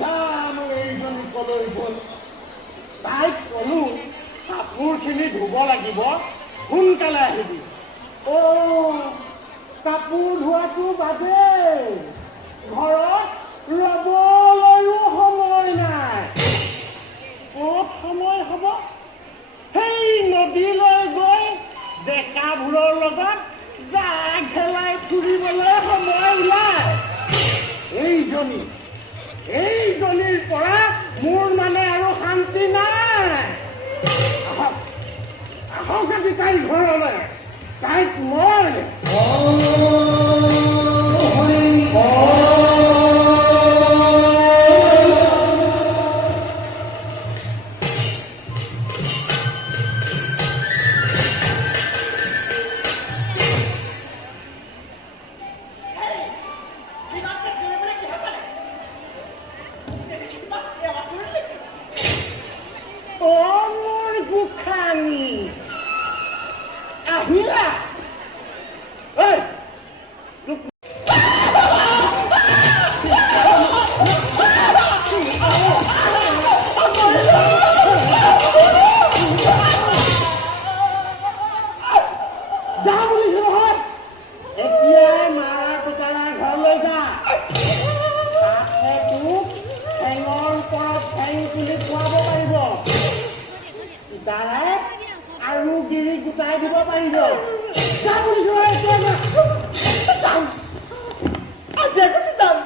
জানো এইজনী কলৈ গ'ল। তাইক ক'লো কাপোৰখিনি ধুব লাগিব, সোনকালে আহিবি। কাপোৰ ধোৱাটো বাদেই ঘৰত ৰ'বলৈও সময় নাই। ক'ত সময় হ'ব? সেই নদীলৈ গৈ ডেকাবোৰৰ লগত গা খেলাই ফুৰিবলৈ সময় ওলায়। এইজনীৰ পৰা মোৰ মানে আৰু শান্তি নাই। আহক আজি তাইৰ ঘৰলৈ, তাইক মই আহিলা। যা বুলিছো নহয়, এতিয়াই মাৰা পিতাৰাৰ ঘৰলৈ যা। তাতে তোক ঠেঙৰ ওপৰত ঠেং তুলি খুৱাব পাৰিব, পিতাৰাই আৰু গিৰি গোটাই দিব পাৰিব। যা বুলিছো এতিয়া যাম। আজি গুচি যাম।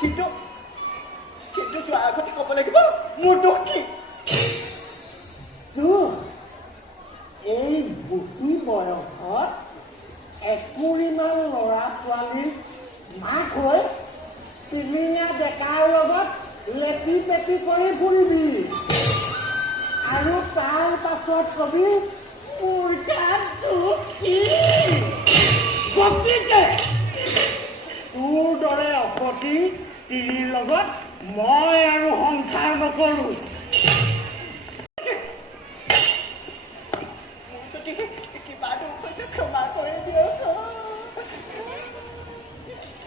কিন্তু যোৱাৰ আগতে ক'ব লাগিব মোৰ দুখ কি। এই বুঢ়ী বয়সত একুৰিমান ল'ৰা ছোৱালীৰ মাক হৈ তিলিঙা ডেকাৰ লগত লেপি পেপি কৰি ফুৰিবি, আৰু তাৰ পাছত কবি মোৰ গাত দুখ কি। গতিকে তোৰ দৰে অপতি তিৰিৰ লগত মই আৰু সংসাৰ নকৰো।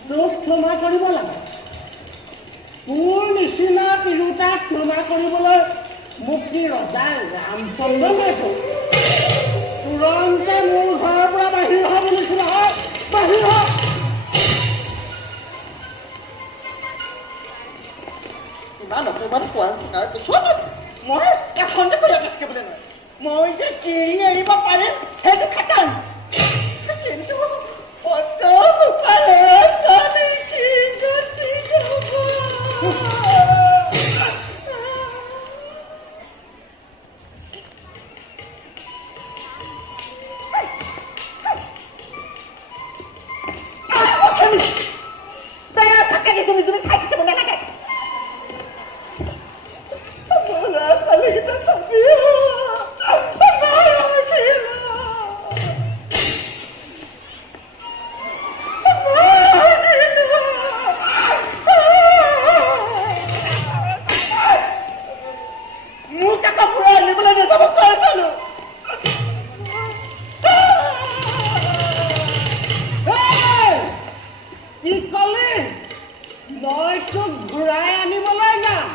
তোক ক্ষমা কৰিব লাগে। তোৰ নিচিনা তিৰোতাক ক্ষমা কৰিবলৈ মোক কি ৰজাই ৰামচন্দ্ৰ কৈছো। তুৰন্তে মোৰ ঘৰৰ পৰা বাহিৰ হ বুলিছো নহয়, বাহিৰ হ। ইমান অপমান পোৱাৰ পিছত মই এখনতে কৈ থাকিবলৈ নোৱাৰো। মই যে কিৰি এৰিব পাৰিম সেইটো খাটাং। কিন্তু মই তোক ঘূৰাই আনিবলৈ যাম।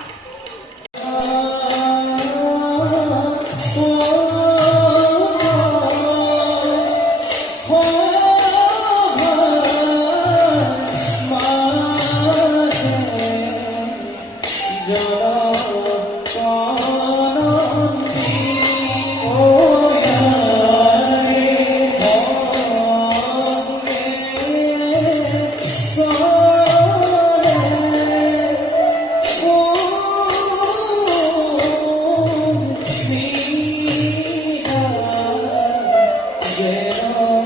Yeah.